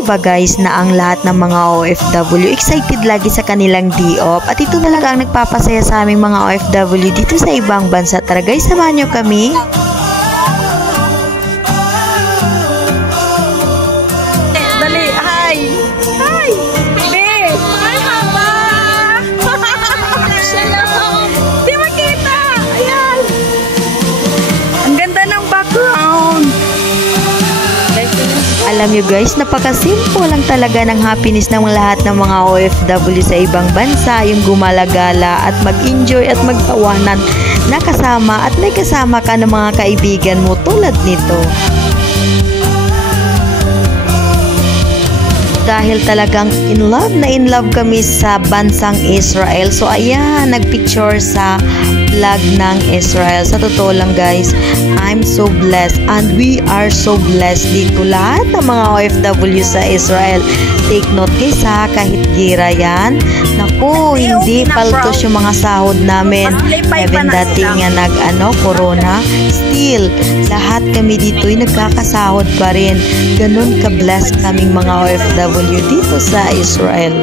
di ba guys na ang lahat ng mga OFW excited lagi sa kanilang D-Off at ito talaga ang nagpapasaya sa aming mga OFW dito sa ibang bansa. Tara guys, samahan nyo kami. Dali, hi! Hi! Be! Hi, Papa! Shalom! Di makita! Ayan! Ang ganda ng background! Alam nyo guys, napaka-simple lang talaga ng happiness ng lahat ng mga OFW sa ibang bansa, yung gumalagala at mag-enjoy at magtawanan na kasama at may kasama ka ng mga kaibigan mo tulad nito. Dahil talagang in love kami sa bansang Israel. So ayan, nagpicture sa flag ng Israel. Sa totoo lang guys, I'm so blessed and we are so blessed dito lahat ng mga OFW sa Israel. Take note guys ha, kahit gira yan, naku, hindi paltos yung mga sahod namin. Even dati nga corona, still, lahat kami dito ay nagkakasahod pa rin. Ganun ka-blessed kaming mga OFW dito sa Israel.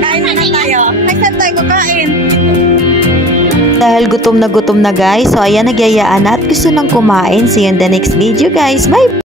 Kain na tayo. Nagsan tayo kakain? Dahil gutom na guys, so ayan, nagyayaan na at gusto nang kumain. See you in the next video guys. Bye!